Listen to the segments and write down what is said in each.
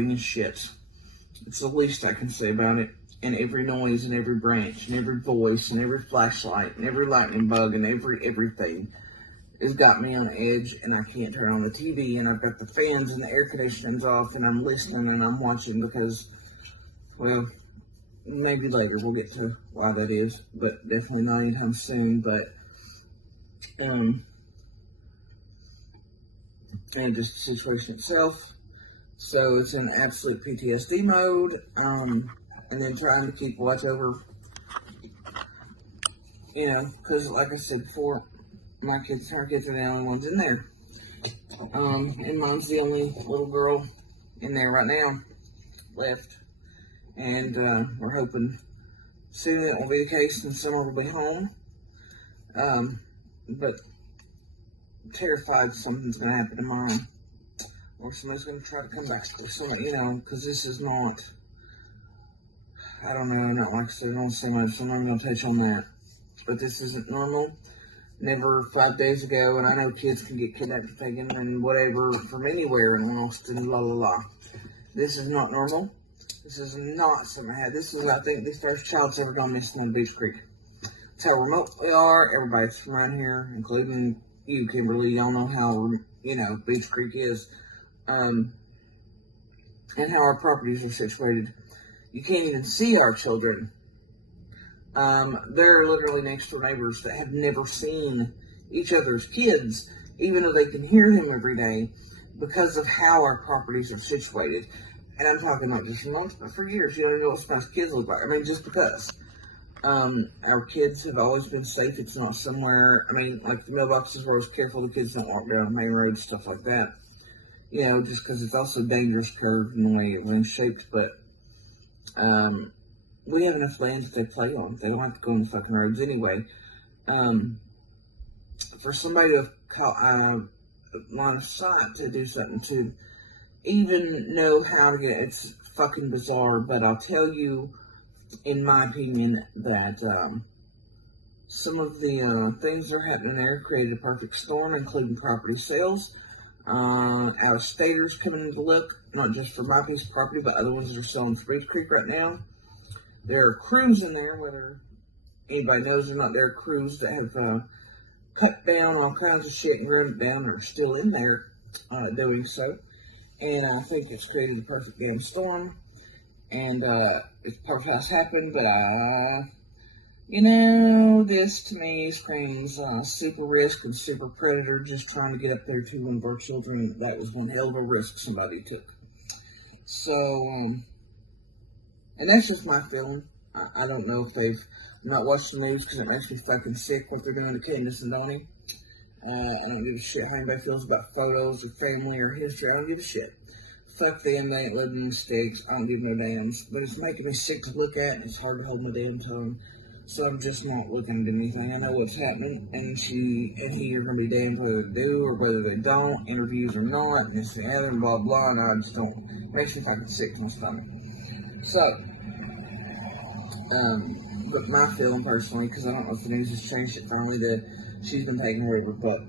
disturbing as shit. It's the least I can say about it. And every noise and every branch and every voice and every flashlight and every lightning bug and everything has got me on edge, and I can't turn on the TV, and I've got the fans and the air conditioning's off, and I'm listening and I'm watching because, well, maybe later we'll get to why that is, but definitely not anytime soon. But and just the situation itself. So it's in absolute PTSD mode, and then trying to keep watch over, because like I said before, our kids are the only ones in there. And Mom's the only little girl in there right now left. And we're hoping soon that will be the case and summer will be home. But terrified something's going to happen to Mom. Or somebody's going to try to come back. Or something, because this is not, I don't know, not like I said, I don't say much, so I'm not going to touch on that. But this isn't normal. Never 5 days ago, and I know kids can get kidnapped, taken, and whatever from anywhere and lost and la la la. This is not normal. This is not something I had. This is, I think, the first child's ever gone missing on Beach Creek. That's how remote we are. Everybody's from around here, including you, Kimberly. Y'all know how, Beach Creek is, and how our properties are situated. You can't even see our children. They're literally next door neighbors that have never seen each other's kids, even though they can hear them every day, because of how our properties are situated. And I'm talking not just for months, but for years. You don't know what most kids look like. I mean, just because. Our kids have always been safe. It's not somewhere, like the mailboxes where I was careful the kids don't walk down the main road, stuff like that. Just because it's also dangerous curved in the way everything's shaped, but, we have enough land that they play on. They don't have to go on the fucking roads anyway. For somebody to line of sight to do something to even know how to get it's fucking bizarre. But I'll tell you, in my opinion, that some of the things that are happening there created a perfect storm, including property sales. Out-of-staters coming in to look, not just for my piece of property, but other ones that are selling Beach Creek right now. There are crews in there, whether anybody knows or not, there are crews that have cut down all kinds of shit and grown it down and are still in there doing so. And I think it's created a perfect damn storm. And it's perfect how it's happened, but this to me screams super risk and super predator just trying to get up there to one of our children. That was one hell of a risk somebody took. So, and that's just my feeling. I don't know if they've not watched the news because it makes me fucking sick what they're doing to Candace and Donnie. I don't give a shit how anybody feels about photos or family or history. I don't give a shit. Fuck them, they ain't living mistakes. I don't give no damns. But it's making me sick to look at, and it's hard to hold my damn tongue. So I'm just not looking at anything. I know what's happening, and she and he are going to be damned whether they do or whether they don't, interviews or not, and this and the other, and blah, blah, and I just don't. It makes me fucking sick to my stomach. So, but my feeling personally, because I don't know if the news has changed it finally, that she's been taken over, but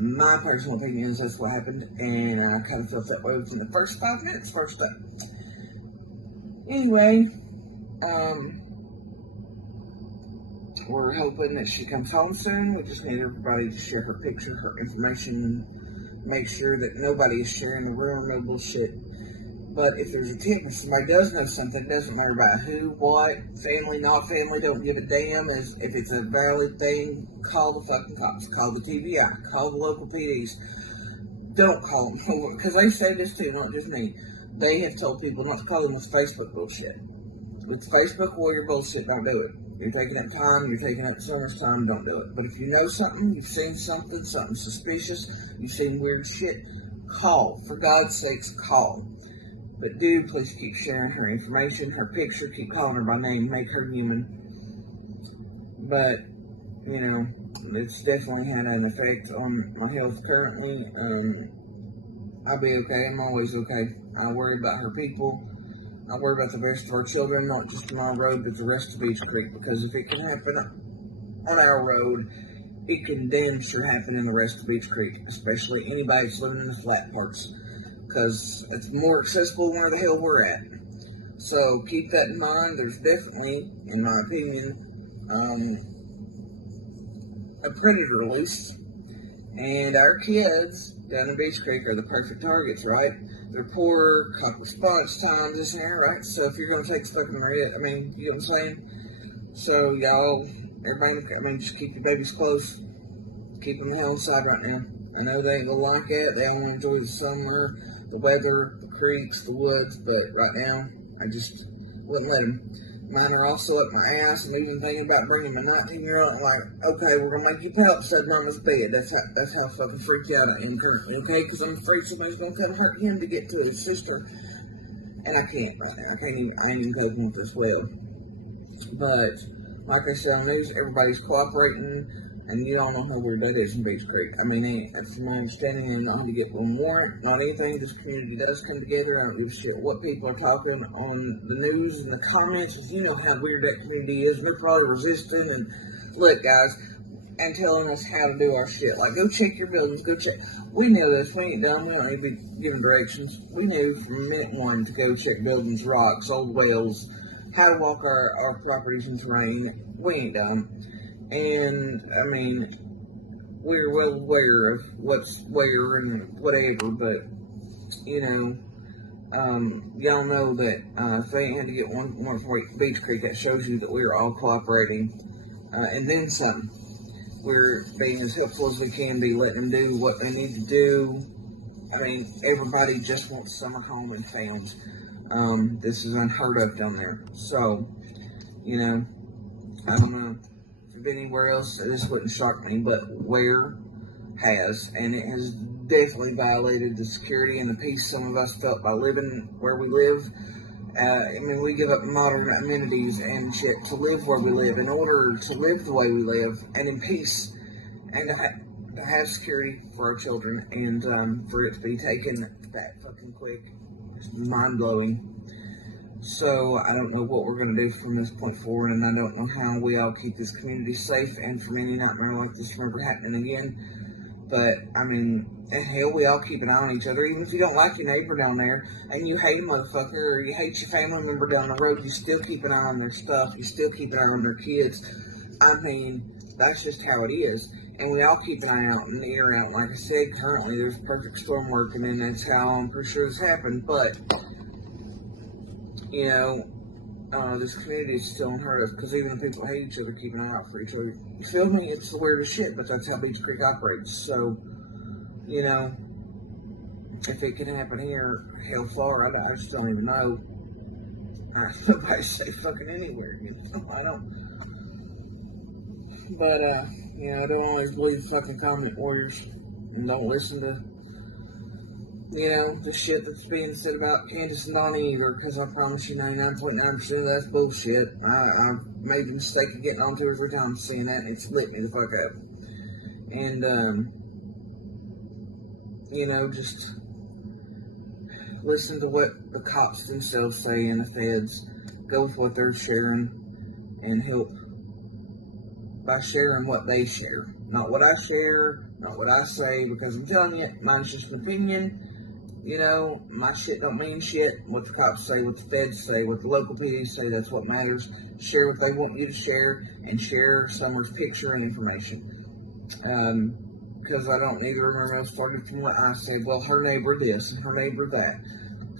my personal opinion is that's what happened, and I kind of felt that way within the first 5 minutes, first time. Anyway, we're hoping that she comes home soon. We just need everybody to share her picture, her information, make sure that nobody is sharing the room, no bullshit. But if there's a tip, if somebody does know something, it doesn't matter about who, what, family, not family, don't give a damn. If it's a valid thing, call the fucking cops, call the TVI, call the local PDs. Don't call them, because they say this too, not just me. They have told people not to call them with Facebook bullshit. With Facebook warrior bullshit, don't do it. You're taking up time, you're taking up so much time, don't do it. But if you know something, you've seen something suspicious, you've seen weird shit, call. For God's sakes, call. But dude, please keep sharing her information, her picture, keep calling her by name, make her human. But, it's definitely had an effect on my health currently. I'll be okay, I'm always okay. I worry about her people. I worry about the rest of our children, not just on our road, but the rest of Beach Creek. Because if it can happen on our road, it can damn sure happen in the rest of Beach Creek. Especially anybody that's living in the flat parts. because it's more accessible where the hell we're at. So keep that in mind. There's definitely, in my opinion, a predator loose, and our kids down in Beach Creek are the perfect targets, right? They're poor, caught response times, this and that, right? So if you're going to take fucking red, I mean, you know what I'm saying? So y'all, everybody, I mean, just keep your babies close. Keep them the hell inside right now. I know they ain't gonna like it. They don't enjoy the summer, the weather, the creeks, the woods, but right now, I just wouldn't let them. Mine are also up my ass and even thinking about bringing a 19-year-old. I'm like, okay, we're gonna make you pay upside mama's bed. That's how fucking freaked out I am currently, okay? Because I'm afraid somebody's gonna come hurt him to get to his sister, and I can't right now. I ain't even coping with this web. But like I said on the news, everybody's cooperating, and you don't know how weird that is in Beach Creek. I mean, from my understanding, and not to get one warrant, not anything. This community does come together. I don't give a shit what people are talking on the news and the comments, because you know how weird that community is, and they're probably resisting. And look, guys, and telling us how to do our shit. Like, go check your buildings, go check. We knew this. We ain't dumb. We don't need to be giving directions. We knew from minute one to go check buildings, rocks, old wells, how to walk our properties in terrain. We ain't dumb. And, I mean, we're well aware of what's where and whatever, but, you know, y'all know that if they had to get one from Beach Creek, that shows you that we're all cooperating. And then some. We're being as helpful as we can be, letting them do what they need to do. I mean, everybody just wants summer home and families. This is unheard of down there. So, you know, I don't know. If you've been anywhere else, this wouldn't shock me, but where has, and it has definitely violated the security and the peace some of us felt by living where we live. I mean, we give up modern amenities and shit to live where we live in order to live the way we live and in peace and to have security for our children, and for it to be taken that fucking quick is mind-blowing. So I don't know what we're going to do from this point forward, and I don't know how we all keep this community safe and from any nightmare like this from ever happening again. But, I mean, and hell, we all keep an eye on each other. Even if you don't like your neighbor down there, and you hate a motherfucker, or you hate your family member down the road, you still keep an eye on their stuff. You still keep an eye on their kids. I mean, that's just how it is. And we all keep an eye out and an ear out. Like I said, currently there's a perfect storm working, and that's how I'm pretty sure this happened. But, you know, this community is still unheard of, because even the people who hate each other keep an eye out for each other. You feel me? It's the weirdest shit, but that's how Beach Creek operates. So, you know, if it can happen here, hell, Florida, I just don't even know. Nobody's safe fucking anywhere, you know? I don't. But, you know, I don't always believe fucking comment warriors, and don't listen to, you know, the shit that's being said about Candace and Donnie either, because I promise you 99.9% of that's bullshit. I've made the mistake of getting on 2 or 3 times seeing that, and it's lit me the fuck up. And, you know, just listen to what the cops themselves say and the feds. Go with what they're sharing and help by sharing what they share. Not what I share, not what I say, because I'm telling you, mine's just an opinion. You know, my shit don't mean shit. What the cops say, what the feds say, what the local PD say, that's what matters. Share what they want you to share, and share someone's picture and information. Because I don't need to remember else started from what I said. Well, her neighbor this, and her neighbor that.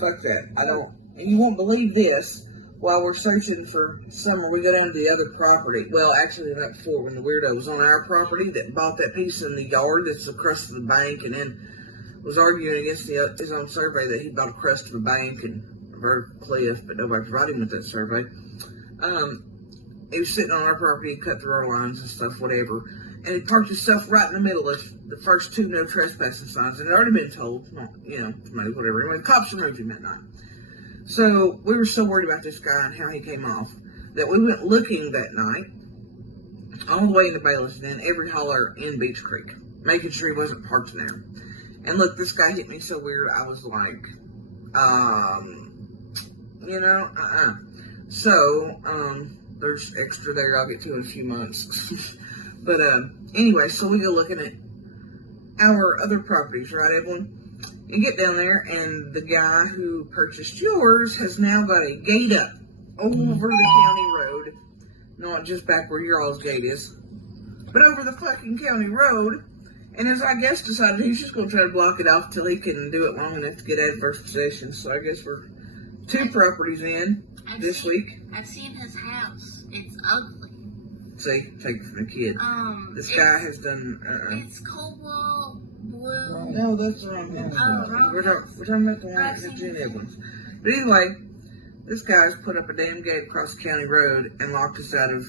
Fuck that. I don't, and you won't believe this. While we're searching for summer, we go down to the other property. Well, actually, the night before, when the weirdo was on our property that bought that piece in the yard that's across the bank, and then was arguing against his own survey that he bought a crust of a bank and a vertical cliff, but nobody provided him with that survey. He was sitting on our property, cut through our lines and stuff, whatever, and he parked himself right in the middle of the first 2 no trespassing signs, and it had already been told, you know, maybe whatever. Anyway, the cops removed him that night. So we were so worried about this guy and how he came off that we went looking that night all the way into Bayless and then every holler in Beach Creek, making sure he wasn't parked there. And look, this guy hit me so weird, I was like, you know, So, there's extra there I'll get to in a few months. But, anyway, so we go looking at our other properties, right, Evelyn? You get down there, and the guy who purchased yours has now got a gate up over the county road. Not just back where your all's gate is, but over the fucking county road. And as I guess decided he's just going to try to block it off till he can do it long enough to get adverse possession. So I guess we're 2 properties in this week. I've seen his house. It's ugly. See, take it from the kid. This guy has done. It's cobalt blue. No, that's the wrong one. We're talking about the one that's in Neibours. But anyway, this guy's put up a damn gate across the county road and locked us out of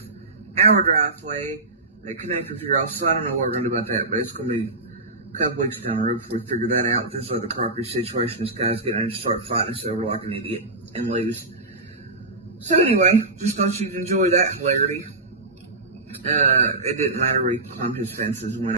our driveway that connects with your house. So I don't know what we're going to do about that, but it's going to be a couple weeks down the road before we figure that out. This other property situation, this guy's getting ready to start fighting us over like an idiot and lose. So anyway, just thought you'd enjoy that hilarity. It didn't matter. We climbed his fences and went